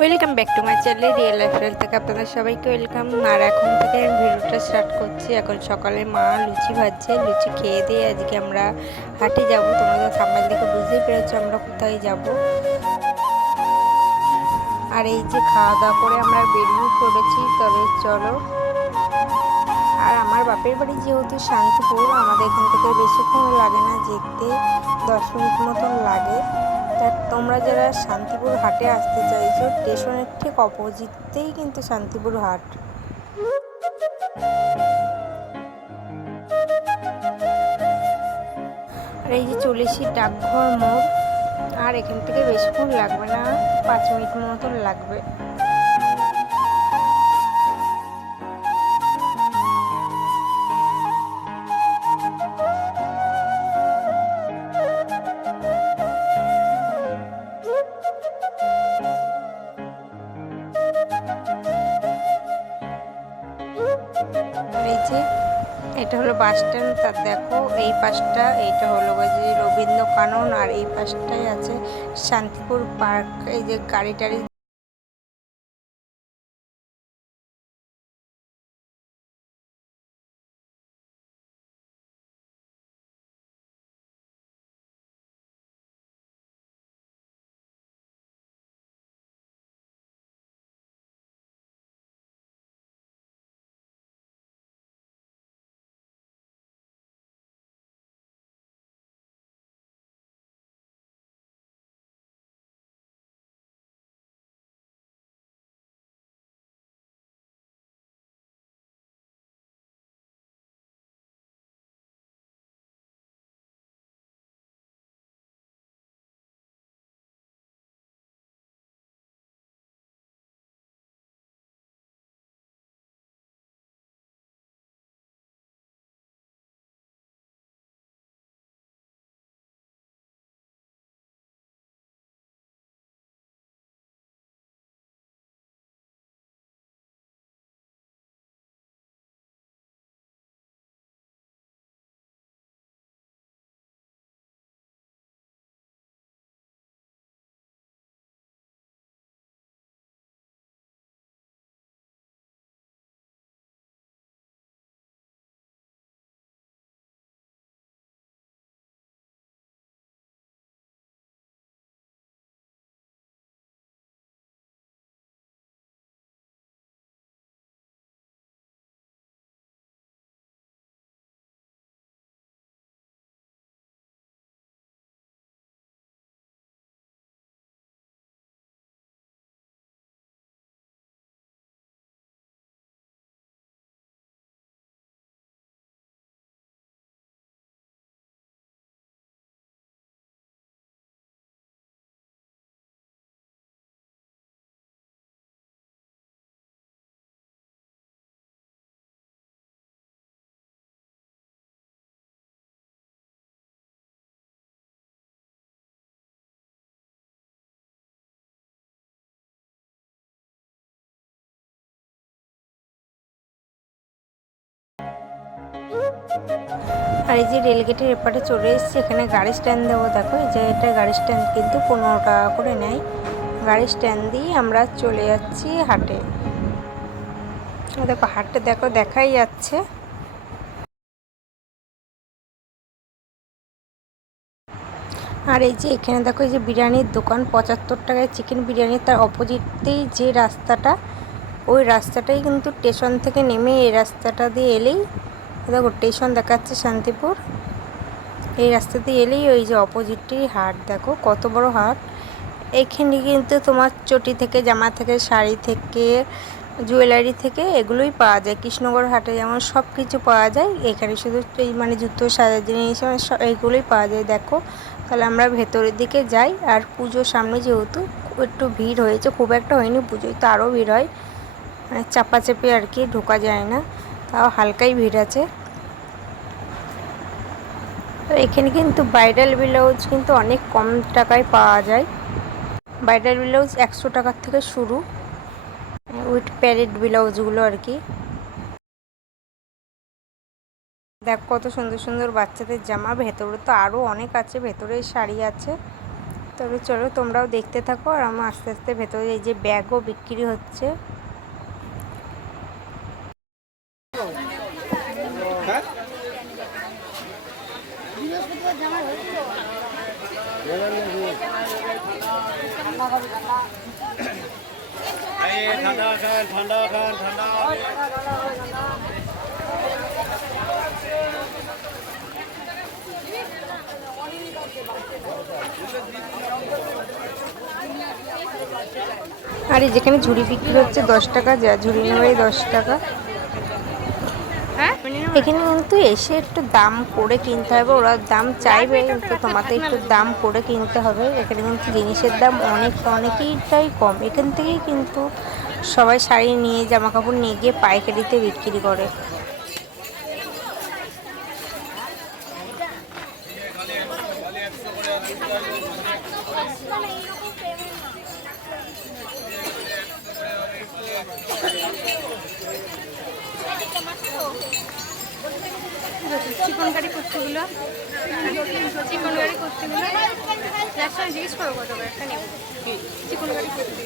Welcome back to my channel real lifestyle থেকে আপনাদের সবাইকে ওয়েলকাম। আর এখন থেকে আমি ভিডিওটা স্টার্ট করছি। এখন সকালে মা লুচি ভাজছে, লুচি খেয়ে দিয়ে আজকে আমরা হাটে যাব। তোমরা তো থাম্বনেল দেখে বুঝতেই পেরেছো আমরা কোথায় যাব। আর এই যে খাওয়া দাওয়া করে আমরা বেরিয়ে পড়েছি, তবে চলো। আর আমার বাপের বাড়ি যেহেতু শান্তিপুর, আমাদের এখান থেকে বেশিক্ষণ লাগে না যেতে, 10 মিনিট মতন লাগে। তা তোমরা যারা শান্তিপুর হাটে আসতে চাইছো, স্টেশনের ঠিক অপোজিটেই কিন্তু শান্তিপুর হাট। আর এই যে চলেছি ডাকঘর মোড়। আর এখান থেকে বেশিক্ষণ লাগবে না, 5 মিনিট মতন লাগবে। আর এই যে এটা হলো বাস স্ট্যান্ড। তার দেখো এই পাশটা, এইটা হলো যে রবীন্দ্র কানন, আর এই পাশটাই আছে শান্তিপুর পার্ক। এই যে গাড়ি টাড়ি। আর এই যে রেলগেটের এপারে চলে এসেছি, এখানে গাড়ি স্ট্যান্ড দেবো। দেখো এই যে এটা গাড়ি স্ট্যান্ড, কিন্তু 15 টাকা করে নেয়। গাড়ি স্ট্যান্ড দিয়ে আমরা চলে যাচ্ছি হাটে। দেখো হাটে দেখো দেখাই যাচ্ছে। আর এই যে এখানে দেখো এই যে বিরিয়ানির দোকান, 75 টাকায় চিকেন বিরিয়ানি। তার অপোজিটেই যে রাস্তাটা, ওই রাস্তাটাই কিন্তু স্টেশন থেকে নেমে এই রাস্তাটা দিয়ে এলেই দেখো স্টেশন দেখাচ্ছে শান্তিপুর। এই রাস্তা দিয়ে এলেই ওই যে অপোজিটেই হাট। দেখো কত বড় হাট। এইখানে কিন্তু তোমার চটি থেকে, জামা থেকে, শাড়ি থেকে, জুয়েলারি থেকে এগুলোই পাওয়া যায়। কৃষ্ণগড় হাটে যেমন সব কিছু পাওয়া যায়, এখানে শুধু এই মানে জুতো, সাজার জিনিস এইগুলোই পাওয়া যায়। দেখো তাহলে আমরা ভেতরের দিকে যাই। আর পুজোর সামনে যেহেতু একটু ভিড় হয়েছে, খুব একটা হয়নি, পুজোয় তো আরও ভিড় হয়, মানে চাপাচাপি আর কি, ঢোকা যায় না, তাও হালকাই ভিড় আছে। তো এখানে কিন্তু ব্রাইডাল ব্লাউজ কিন্তু অনেক কম টাকায় পাওয়া যায়। ব্রাইডাল ব্লাউজ 100 টাকার থেকে শুরু, উইথ প্যারেড ব্লাউজগুলো আর কি। দেখ কত সুন্দর সুন্দর বাচ্চাদের জামা, ভেতরে তো আরও অনেক আছে, ভেতরে শাড়ি আছে। তবে চলো তোমরাও দেখতে থাকো আর আমার আস্তে আস্তে ভেতরে এই যে ব্যাগও বিক্রি হচ্ছে। আর এই যেখানে ঝুড়ি বিক্রি হচ্ছে 10 টাকা, যা ঝুড়ি নেবে 10 টাকা। এখানে কিন্তু এসে একটু দাম করে কিনতে হবে, ওরা দাম চাইবে কিন্তু তোমাদের একটু দাম করে কিনতে হবে। এখানে কিন্তু জিনিসের দাম অনেকটাই কম। এখান থেকেই কিন্তু সবাই শাড়ি নিয়ে জামা কাপড় নিয়ে গিয়ে পাইকারিতে বিক্রি করে। চিকন কারি কুর্তিগুলো, চিকন কারি কুর্তিগুলো একশো জিজ্ঞেস করো কত করে একটা নেব। চিকন কারি কুর্তি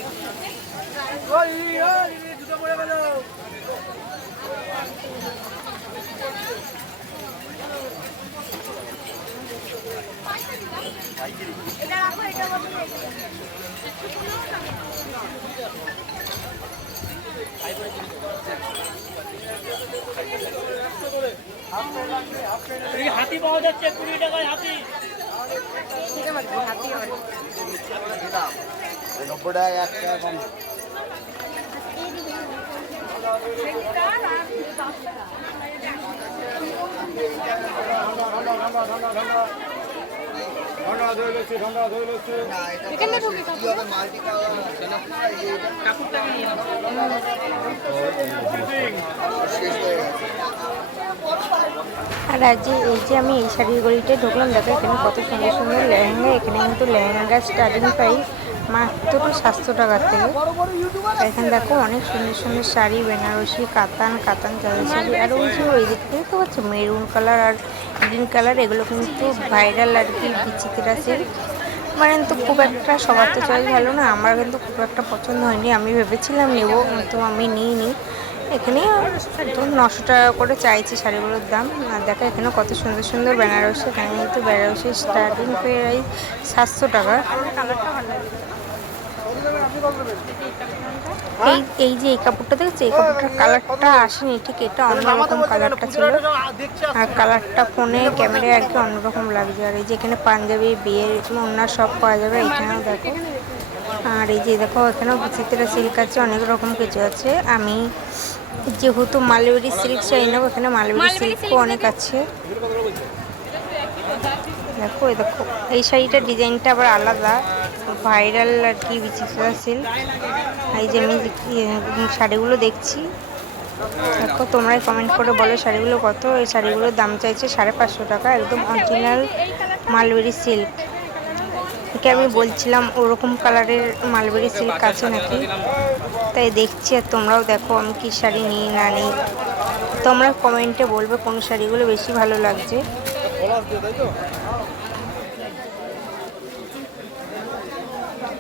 হাতি পাওয়া যাচ্ছে 20 টাকায় হাতি। হাতি 90 টাকা 1 টাকা কম। আর আজ এই যে আমি এই শাড়ির গলিতে ঢুকলাম, দেখো এখানে কত সুন্দর সুন্দর লেহেঙ্গা। এখানে কিন্তু লেহেঙ্গা স্টার্টিং প্রাইস মাত্র 700 টাকার থেকে। এখানে দেখো অনেক সুন্দর সুন্দর শাড়ি, বেনারসি, কাতান চাঁদের শাড়ি। আর ওই যে ওই দিক থেকে তো হচ্ছে মেরুন কালার আর গ্রিন কালার, এগুলো কিন্তু ভাইরাল আর কি বিচিত্রা সিল্ক। মানে তো খুব একটা সবার তো চয়েস ভালো না, আমার কিন্তু খুব একটা পছন্দ হয়নি। আমি ভেবেছিলাম নেবো কিন্তু আমি নিইনি। এখানে তো 900 টাকা করে চাইছি শাড়িগুলোর দাম। আর দেখো এখানে কত সুন্দর সুন্দর বেনারসি। এখানে কিন্তু বেনারসি স্টার্টিং প্রাইস 700 টাকা। এই যে এই কাপড়টা দেখছি, এই কাপড়টার কালারটা আসেনি ঠিক, এটা অন্যরকম কালারটা ছিল। আর কালারটা ফোনে ক্যামেরায় আর কি অন্যরকম লাগছে। আর এই যে এখানে পাঞ্জাবি, বিয়ের ওড়না সব পাওয়া যাবে এখানেও দেখো। আর এই যে দেখো এখানেও বিচিত্রা সিল্ক আছে, অনেক রকম কিছু আছে। আমি যেহেতু মালবেরি সিল্ক চাই না, এখানে মালবেরি সিল্কও অনেক আছে। দেখো এই শাড়িটার ডিজাইনটা আবার আলাদা, ভাইরাল আর কি বিচিত্রা সিল্ক। এই যে আমি শাড়িগুলো দেখছি, দেখো তোমরাই কমেন্ট করে বলো শাড়িগুলো কত। এই শাড়িগুলোর দাম চাইছে 550 টাকা, একদম অরিজিনাল মালবেরি সিল্ক। একে আমি বলছিলাম ওরকম কালারের মালবেরি সিল্ক আছে নাকি, তাই দেখছি। আর তোমরাও দেখো আমি কি শাড়ি নিই না নিই, তোমরা কমেন্টে বলবে কোন শাড়িগুলো বেশি ভালো লাগছে।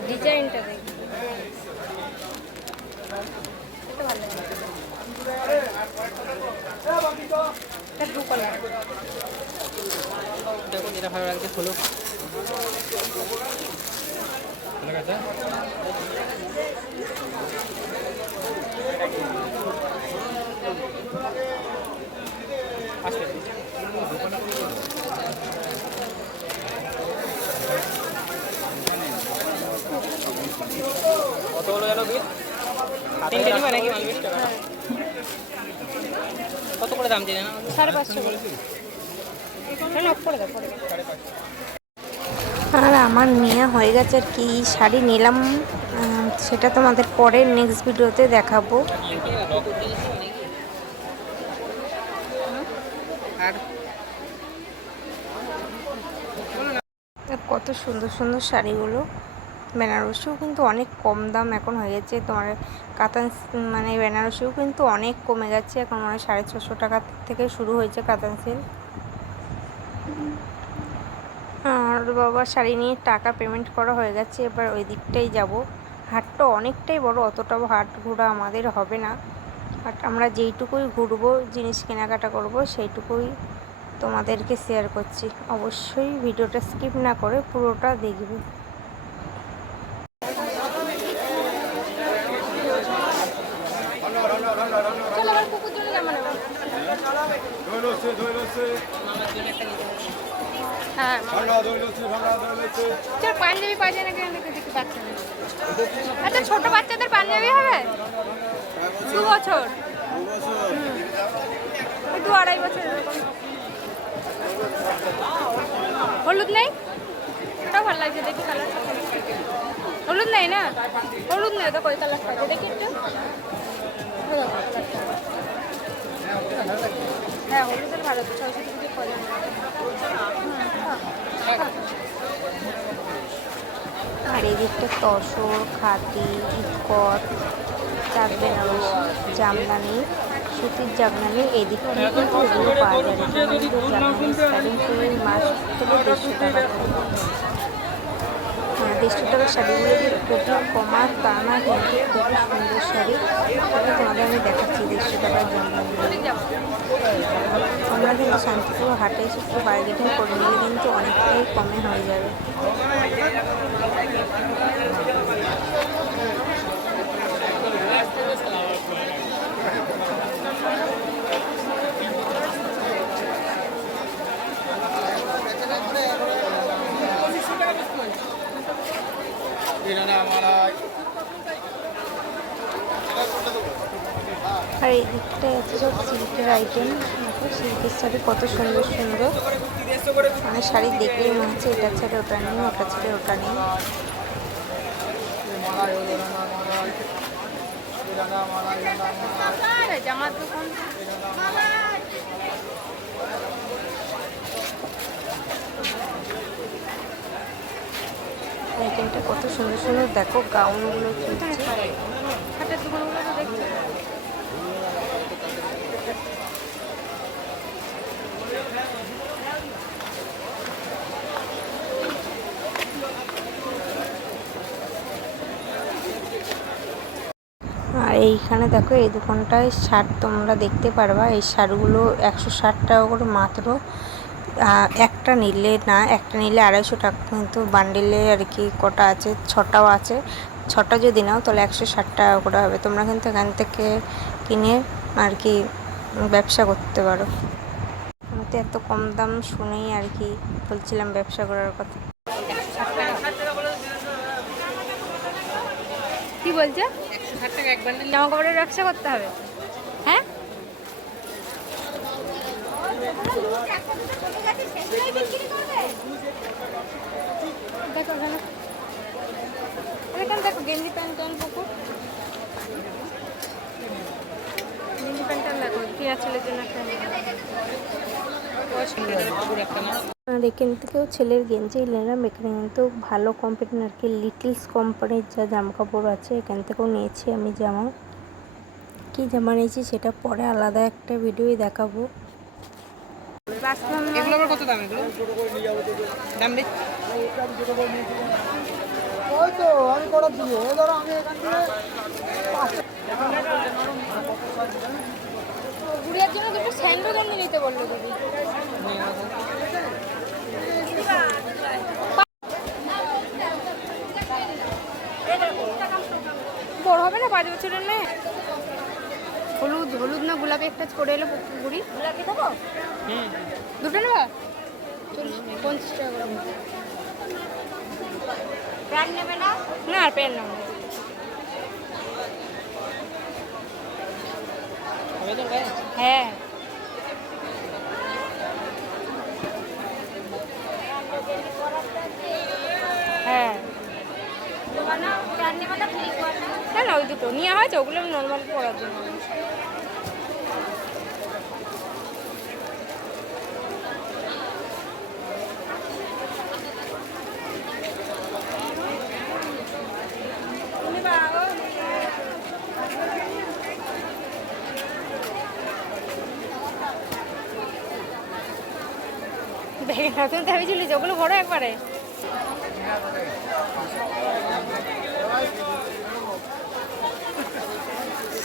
ডিজাইনটা দেখি ভালো লাগে, ব্লু কালার। দেখো যেটা ভালো লাগছে খোলো। কত হলো জানো বিল? 3টে নিবা নাকি? 20 টাকা। কত করে দাম দিয়ে না? 550 করে। না অফ করে দাও পরে। 550। আর আমার নেওয়া হয়ে গেছে আর কি, শাড়ি নিলাম সেটা তোমাদের পরের নেক্সট ভিডিওতে দেখাবো। কত সুন্দর সুন্দর শাড়িগুলো। বেনারসিও কিন্তু অনেক কম দাম এখন হয়ে গেছে তোমার। কাতান মানে বেনারসিও কিন্তু অনেক কমে গেছে, এখন মানে 650 টাকা থেকে শুরু হয়েছে কাতান সিল্ক। আর ওর বাবা শাড়ি নিয়ে টাকা পেমেন্ট করা হয়ে গেছে, এবার ওই দিকটাই যাব। হাটটা অনেকটাই বড়, অতটাও হাট ঘোরা আমাদের হবে না, বাট আমরা যেইটুকুই ঘুরবো, জিনিস কেনাকাটা করব, সেইটুকুই তোমাদেরকে শেয়ার করছি। অবশ্যই ভিডিওটা স্কিপ না করে পুরোটা দেখবে। চলো আবার কুকুর জন্য জামা নেবো। হ্যাঁ চল, পাঞ্জাবি পাওয়া যায় নাকি দেখি বাচ্চাদের। আচ্ছা ছোট বাচ্চাদের পাঞ্জাবি হবে? 2 বছর, 2-2.5 বছর এরকম। হলুদ নেই? ওটাও ভালো লাগছে, দেখি কালারটা। হলুদ নেই না? হলুদ নেই, দেখো ওই কালারটা আছে, দেখি একটু। হ্যাঁ হলুদের ভালো, 600 টাকা করে। আর এই দিকটা তসর, খাদি, ইস্কট, চাঁদ বেনারসি, জামদানি, সুতির জামদানি, এই দিক থেকে কিন্তু এগুলো পাওয়া যায়। জামদানি স্টার্টিং করে মাস থেকে 150 টাকা করে। 150 টাকার শাড়িগুলো যে খুবই কমা তা না, কিন্তু খুবই সুন্দর শাড়ি। তবে তোমাদের আমি দেখাচ্ছি 150 টাকার জামদানিগুলো। তোমরা কিন্তু শান্তিপুর হাটে এসে একটু বার্গেনিং করে নিলে কিন্তু অনেকটাই কমে হয়ে যাবে। আর এই দিকটায় আছে সব সিল্কের আইটেম। দেখো সিল্কের শাড়ি কত সুন্দর সুন্দর, মানে শাড়ি দেখলেই মনে হচ্ছে এটা ছেড়ে ওটা নেই, ওটা ছেড়ে ওটা নেই। জামার দোকান। আইটেমটা কত সুন্দর সুন্দর, দেখো গাউনগুলো চলছে। হাটের দোকানগুলো তো দেখছি। আর এইখানে দেখো এই দোকানটায় শার্ট তোমরা দেখতে পারবা। এই শার্টগুলো 160 টাকা করে মাত্র। একটা নিলে না, একটা নিলে 250 টাকা, কিন্তু বান্ডিলে আর কি কটা আছে, 6টাও আছে। 6টা যদি নাও তাহলে 160 টাকা করে হবে। তোমরা কিন্তু এখান থেকে কিনে আর কি ব্যবসা করতে পারো। আমি তো এত কম দাম শুনেই আর কি বলছিলাম ব্যবসা করার কথা। কি বলছে? 160 টাকা এক বান্ডিল জামা কাপড়ের ব্যবসা করতে হবে? হ্যাঁ দেখো এখানে, এখানে দেখো গেঞ্জি প্যান্ট পুকুর, গেঞ্জি প্যান্ট দেখো কিনা ছেলের জন্য একটা। আর এখান থেকেও ছেলের গেঞ্জি নিলাম। এখানে কিন্তু ভালো কোম্পানির আর কি লিটলস কোম্পানির যা জামা কাপড় আছে এখান থেকেও নিয়েছি আমি জামা। কি জামা নিয়েছি সেটা পরে আলাদা একটা ভিডিওই দেখাবো। এগুলো আবার কত দাম? এগুলো দাম বেশি। ওই তো আমি করার দিব, এই ধরো আমি এখান থেকে গুড়িয়ার জন্য দুটো স্যান্ডো দাম নিতে বললো দিদি। বড় হবে না, 5 বছরের মেয়ে। হলুদ হলুদ না গোলাপি একটা করে এলো গুড়ি। গোলাপি দেবো? দুটো নেবা? 50 টাকা করে। প্যান্ট নেবে না? না আর প্যান্ট নেব। হ্যাঁ হ্যাঁ না না ওই দুটো নেওয়া হয়েছে, ওগুলো নর্মাল পরার জন্য। দেখে না তুমি ভেবেছিলি যে ওগুলো বড় একবারে।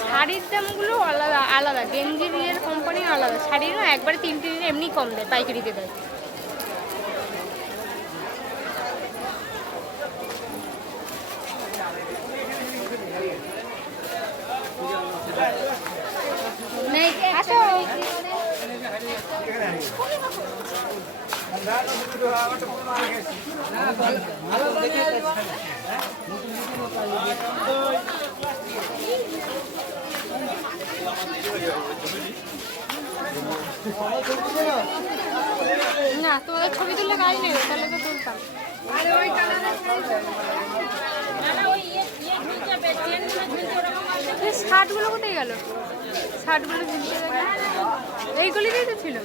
শাড়ির দামগুলো আলাদা আলাদা, গেঞ্জির ইয়ের কোম্পানি আলাদা, শাড়িরও একবারে 3 দিন এমনি কম দেয়, পাইকারিতে দেয়। আসো। না তোমাদের ছবি তুললে কাজ নেই, তাহলে তো তুলতাম। শার্টগুলো কোথায় গেল? শার্টগুলো ঝুলতে গেল, এইগুলিতেই তো ছিল।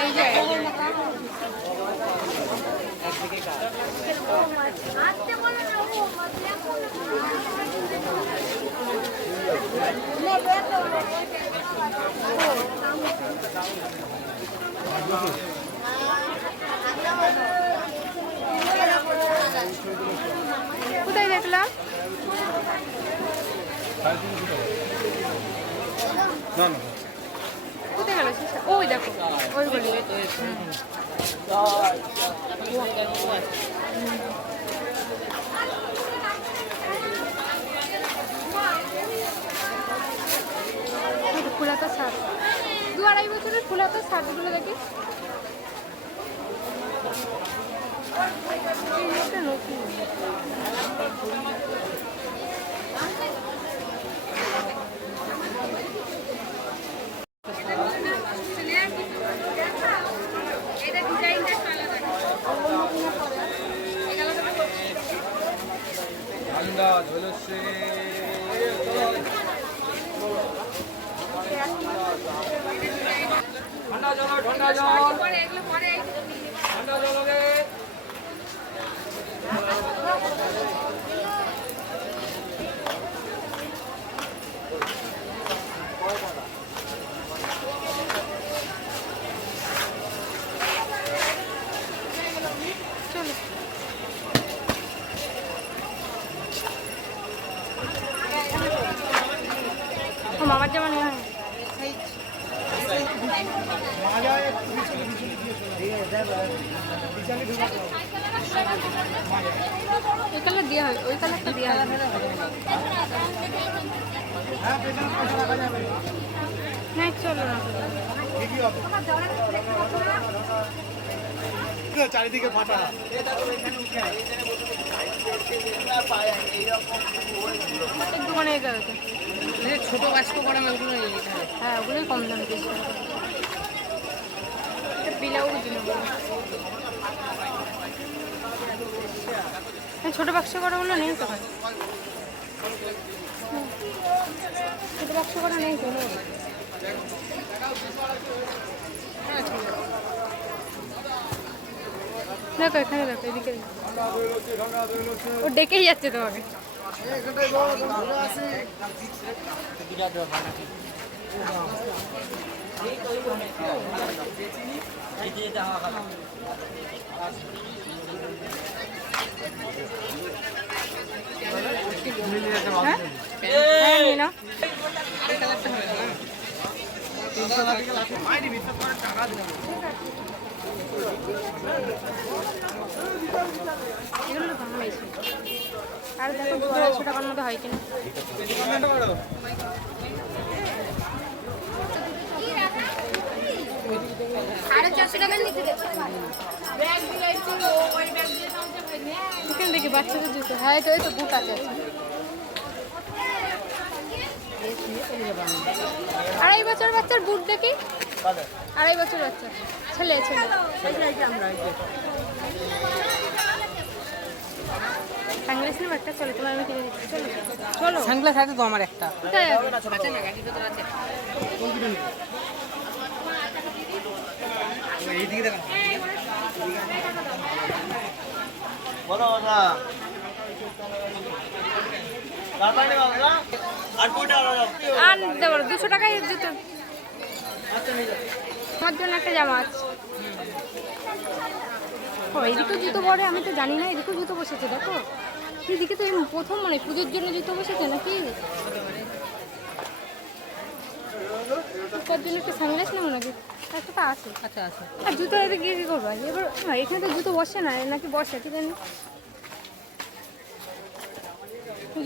এই যে কোথায় দেখলাম? কোথায় গেল? ওই দেখো ওইগুলি। ফুলাতা শার্ট, 2-2.5 বছরের ফুলাতা শার্টগুলো দেখি। নতুন ঠান্ডা জল মামার জামা নেই হয়। ওই কালার দেওয়া হয়, ওই কালারটা দেওয়া হয়। না চলো না, চারিদিকে ফাটা। দোকানে গেল ছোট বাস্ক করা মালগুলো নিয়ে যেতে হবে। হ্যাঁ, ওগুলোই কম দামে বেশি। ব্লাউজ ছোট বাক্স করাগুলো নেই তো, ছোট বাক্স করা নেই তো। দেখো এখানে, দেখো এদিকে, ও ডেকেই যাচ্ছে তোমাকে। হ্যাঁ নিয়ে নাও। এগুলো দাম বেশি। আর দেখো 200 টাকার মধ্যে হয় কিনা। এখানে দেখি বাচ্চাদের জুতো, হ্যাঁ এই তো বুট আছে। 2.5 বছর বাচ্চার বুট দেখি, 2.5 বছর বাচ্চা ছেলে ছেলে। সানগ্লাস নিয়ে একটা চলে, তোমার আমি কিনে দিচ্ছি। চলো চলো, সানগ্লাস আছে তো আমার একটা। কোথায় যাবে? আছে না, গাড়ির ভিতরে আছে। এইদিকে দেখা বলো না তারপরে বাবা আর কোটা আর দেবো 200 টাকায় জুতো। আমার জন্য একটা জামা আছে। ও এদিকেও জুতো পরে, আমি তো জানি না এদিকেও জুতো বসেছে দেখো। এদিকে তো এই প্রথম মানে পুজোর জন্য জুতো বসেছে নাকি? তার জন্য একটা সানগ্লাস নেবো নাকি? একটা তো আছে। আচ্ছা আচ্ছা আর জুতো এদিকে গিয়ে কী করবো এবার? এখানে তো জুতো বসে না নাকি বসে কি জানি।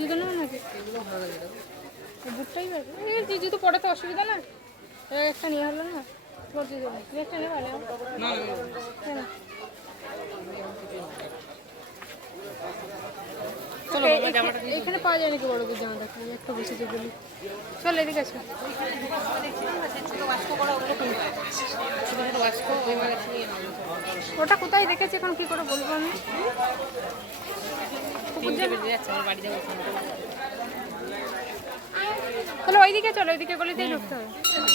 জুতো নেবো নাকি? এগুলো ভালো লাগে দেখো। বুটটাই যে জুতো পড়াতে অসুবিধা না, একটা নিয়ে হলো না। তোর জুতো তুমি একটা নেবা না? না না কেন? চলো বাবা জামাটা দিয়ে এখানে পাওয়া যায় নাকি বড়দের জামা? দেখো একটা বসেছে বলি। চল এদিকে আসো। ছোটো বাস্ক করা ওগুলো কিনতে হবে। ছোটো ছোটো বাস্ক ওইভাবে নিয়ে নাও। ওটা কোথায় দেখেছি এখন কি করে বলবো আমি? তিনটে বেজে যাচ্ছে, আমার বাড়ি যাবো। চলো ওইদিকে, চলো ওইদিকে গলিতেই ঢুকতে হবে।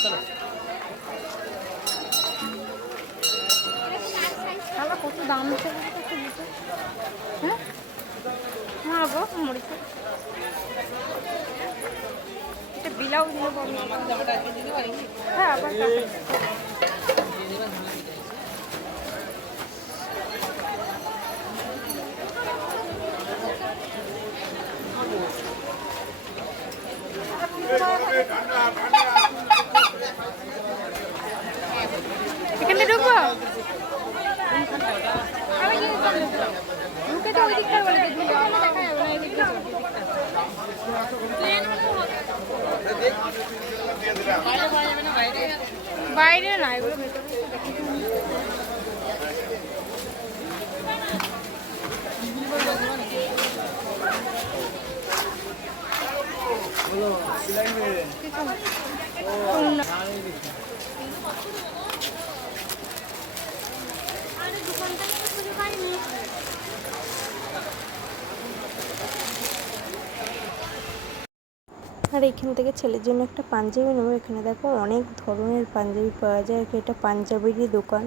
চলো শালা কত দাম হচ্ছে একটা জুতো। হ্যাঁ হ্যাঁ গো মরিতে এটা ব্লাউজ নেবো আমি। আমার জামাটা আজকে দিতে পারি? হ্যাঁ আবার টাকা। দিয়ে দেবেন ধুয়ে দিতে। এখানে ঢুকবো? ঢুকে তো ওই দিকটা বলে ঢুকে দেখা যাবে না এই দিকটা। বাইরে পাওয়া যাবে না? বাইরে বাইরে না এগুলো ভেতরে। আর এখান থেকে ছেলের জন্য একটা পাঞ্জাবি নেবো। এখানে দেখো অনেক ধরনের পাঞ্জাবি পাওয়া যায়, আর কি এটা পাঞ্জাবিরই দোকান।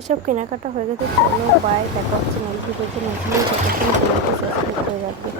এসব কেনাকাটা হয়ে গেছে, চলো বাই, দেখা হচ্ছে নেক্সট ভিডিওতে। নতুন সাবস্ক্রাইব করে রাখবে।